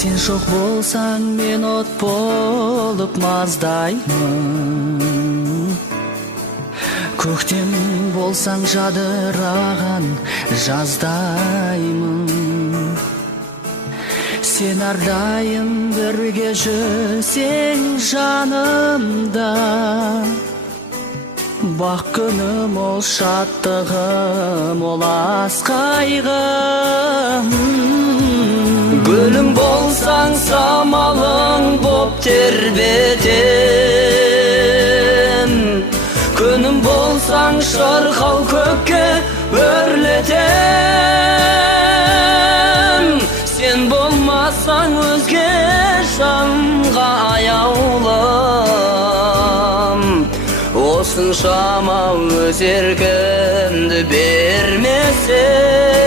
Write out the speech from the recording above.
Сен жоқ болсаң мен от болып маздаймын. Көктем болсаң жадыраған жаздаймын. Сен әрдайым бірге жүрсең жанымда, бақ күнім ол шаттығым, ол асқайғым. Гүлім болсаң самалың боп тербетем, күнім болсаң шырқау көкке өрлетем. Сен болмасаң өзге жанға аяулым, осыншама өз еркімді бермесем.